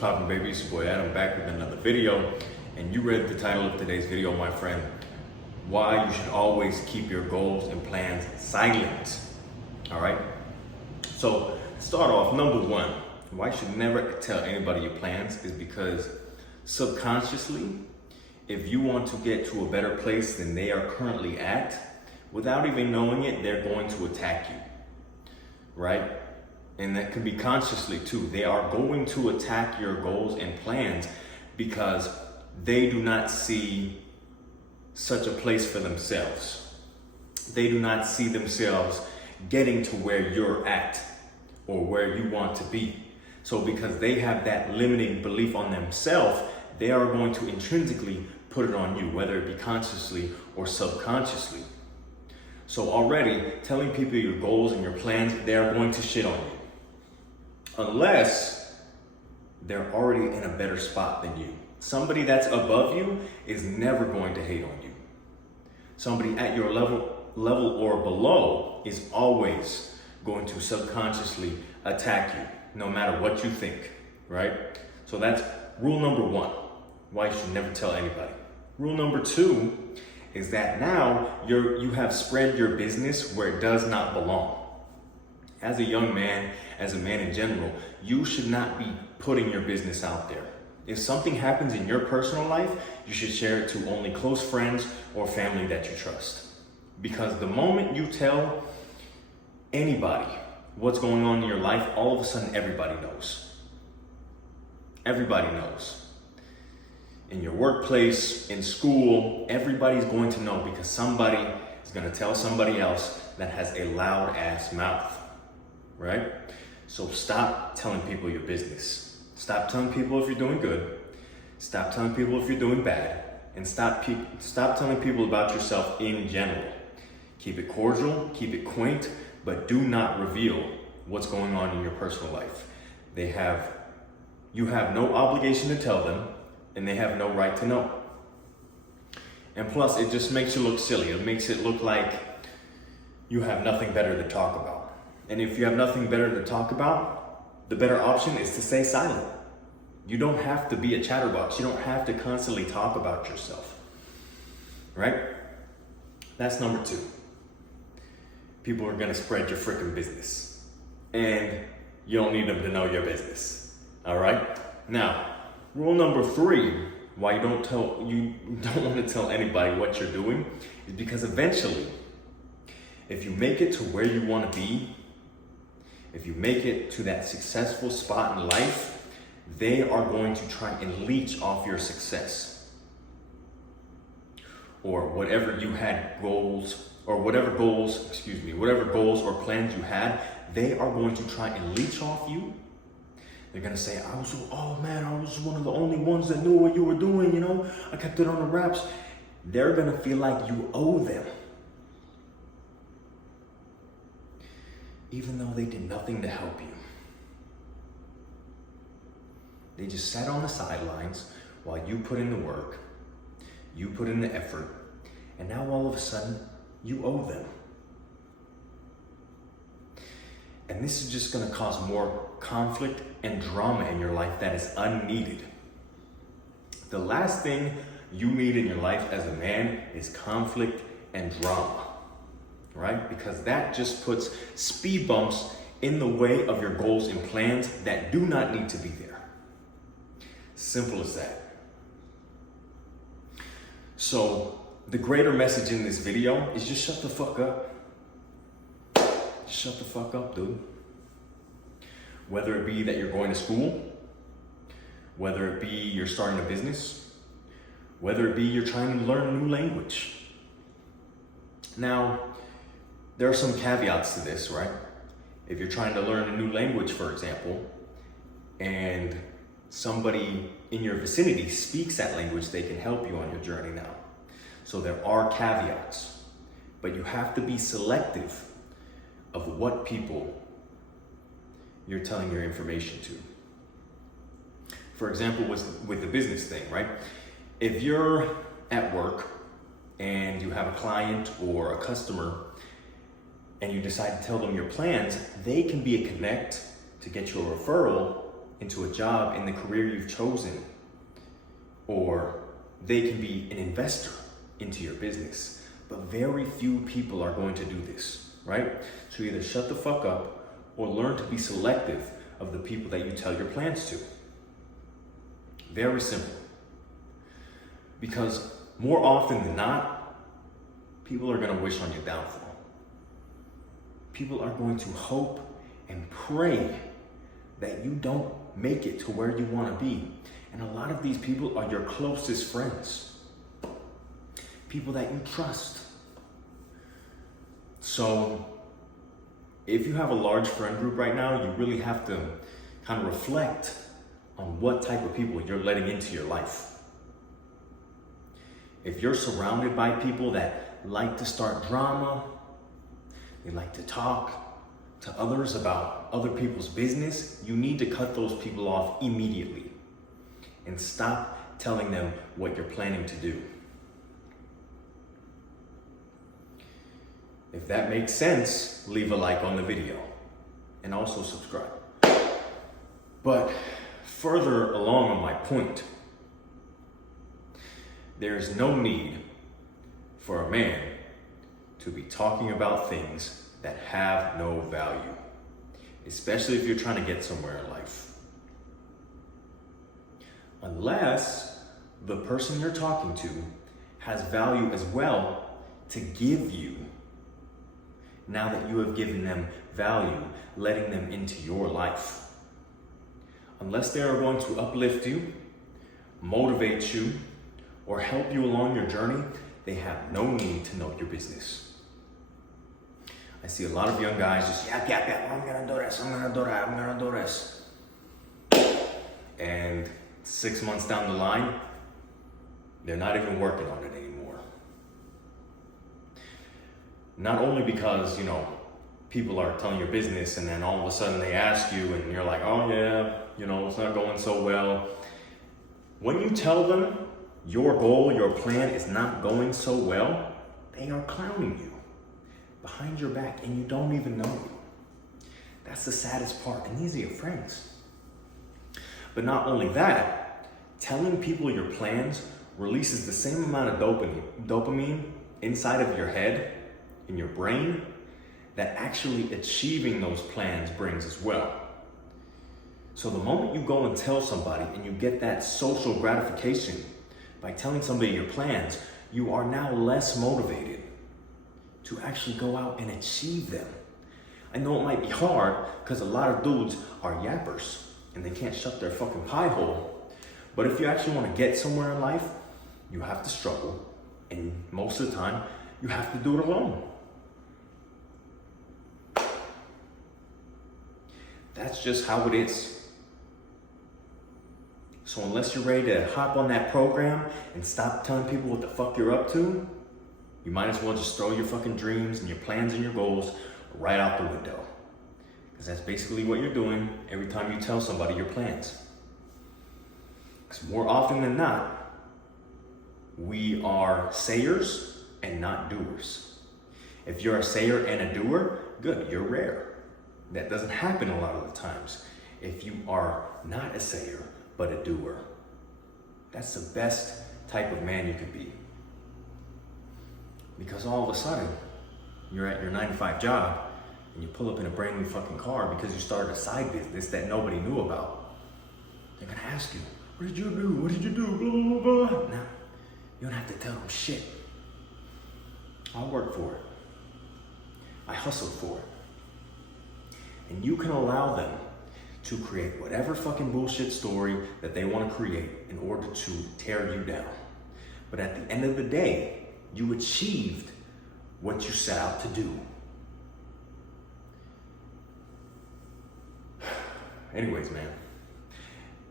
poppin', baby? It's your boy Adam back with another video. And you read the title of today's video, my friend. Why you should always keep your goals and plans silent. All right? So start off, number one, why you should never tell anybody your plans is because subconsciously, if you want to get to a better place than they are currently at, without even knowing it, they're going to attack you, right? And that can be consciously too. They are going to attack your goals and plans because they do not see such a place for themselves. They do not see themselves getting to where you're at or where you want to be. So because they have that limiting belief on themselves, they are going to intrinsically put it on you, whether it be consciously or subconsciously. So already telling people your goals and your plans, they're going to shit on you. Unless they're already in a better spot than you. Somebody that's above you is never going to hate on you. Somebody at your level or below is always going to subconsciously attack you, no matter what you think, right? So that's rule number one, why you should never tell anybody. Rule number two is that now you have spread your business where it does not belong. As a young man, as a man in general, you should not be putting your business out there. If something happens in your personal life, you should share it to only close friends or family that you trust. Because the moment you tell anybody what's going on in your life, all of a sudden everybody knows. Everybody knows. In your workplace, in school, everybody's going to know because somebody is going to tell somebody else that has a loud ass mouth. Right? So stop telling people your business. Stop telling people if you're doing good. Stop telling people if you're doing bad. And stop telling people about yourself in general. Keep it cordial, keep it quaint, but do not reveal what's going on in your personal life. You have no obligation to tell them, and they have no right to know. And plus, it just makes you look silly. It makes it look like you have nothing better to talk about. And if you have nothing better to talk about, the better option is to stay silent. You don't have to be a chatterbox. You don't have to constantly talk about yourself, right? That's number two. People are gonna spread your freaking business and you don't need them to know your business, all right? Now, rule number three, why you don't want to tell anybody what you're doing is because eventually, if you make it to where you want to be, if you make it to that successful spot in life, they are going to try and leech off your success. Or whatever you had goals, or whatever goals or plans you had, they are going to try and leech off you. They're going to say, I was one of the only ones that knew what you were doing, you know? I kept it on the wraps. They're going to feel like you owe them. Even though they did nothing to help you. They just sat on the sidelines while you put in the work, you put in the effort, and now all of a sudden, you owe them. And this is just gonna cause more conflict and drama in your life that is unneeded. The last thing you need in your life as a man is conflict and drama. Right? Because that just puts speed bumps in the way of your goals and plans that do not need to be there. Simple as that. So the greater message in this video is just shut the fuck up. Just shut the fuck up, dude. Whether it be that you're going to school, whether it be you're starting a business, whether it be you're trying to learn a new language. Now, there are some caveats to this, right? If you're trying to learn a new language, for example, and somebody in your vicinity speaks that language, they can help you on your journey now. So there are caveats, but you have to be selective of what people you're telling your information to. For example, with the business thing, right? If you're at work and you have a client or a customer and you decide to tell them your plans, they can be a connect to get you a referral into a job in the career you've chosen, or they can be an investor into your business. But very few people are going to do this, right? So either shut the fuck up or learn to be selective of the people that you tell your plans to. Very simple. Because more often than not, people are going to wish on your downfall. People are going to hope and pray that you don't make it to where you want to be. And a lot of these people are your closest friends. People that you trust. So if you have a large friend group right now, you really have to kind of reflect on what type of people you're letting into your life. If you're surrounded by people that like to start drama, they like to talk to others about other people's business, you need to cut those people off immediately and stop telling them what you're planning to do. If that makes sense, leave a like on the video and also subscribe. But further along on my point, there's no need for a man to be talking about things that have no value, especially if you're trying to get somewhere in life. Unless the person you're talking to has value as well to give you, now that you have given them value, letting them into your life. Unless they are going to uplift you, motivate you, or help you along your journey, they have no need to know your business. I see a lot of young guys just, yeah, I'm gonna do this. And 6 months down the line, they're not even working on it anymore. Not only because, people are telling your business and then all of a sudden they ask you and you're like, oh yeah, it's not going so well. When you tell them your goal, your plan is not going so well, they are clowning you behind your back and you don't even know it. That's the saddest part, and these are your friends. But not only that, telling people your plans releases the same amount of dopamine inside of your head, in your brain, that actually achieving those plans brings as well. So the moment you go and tell somebody and you get that social gratification by telling somebody your plans, you are now less motivated to actually go out and achieve them. I know it might be hard because a lot of dudes are yappers and they can't shut their fucking pie hole. But if you actually want to get somewhere in life, you have to struggle. And most of the time, you have to do it alone. That's just how it is. So unless you're ready to hop on that program and stop telling people what the fuck you're up to, you might as well just throw your fucking dreams and your plans and your goals right out the window. Because that's basically what you're doing every time you tell somebody your plans. Because more often than not, we are sayers and not doers. If you're a sayer and a doer, good, you're rare. That doesn't happen a lot of the times. If you are not a sayer, but a doer, that's the best type of man you could be. Because all of a sudden, you're at your 9-to-5 job and you pull up in a brand new fucking car because you started a side business that nobody knew about. They're gonna ask you, what did you do? What did you do? Blah, blah, blah. Now, you don't have to tell them shit. I worked for it. I hustled for it. And you can allow them to create whatever fucking bullshit story that they want to create in order to tear you down. But at the end of the day, you achieved what you set out to do. Anyways, man,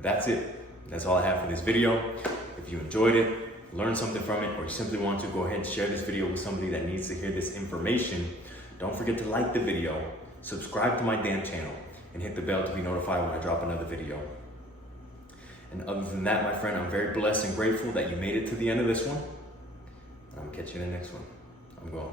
that's it. That's all I have for this video. If you enjoyed it, learned something from it, or you simply want to, go ahead and share this video with somebody that needs to hear this information. Don't forget to like the video, subscribe to my damn channel, and hit the bell to be notified when I drop another video. And other than that, my friend, I'm very blessed and grateful that you made it to the end of this one. I'm gonna catch you in the next one. I'm going.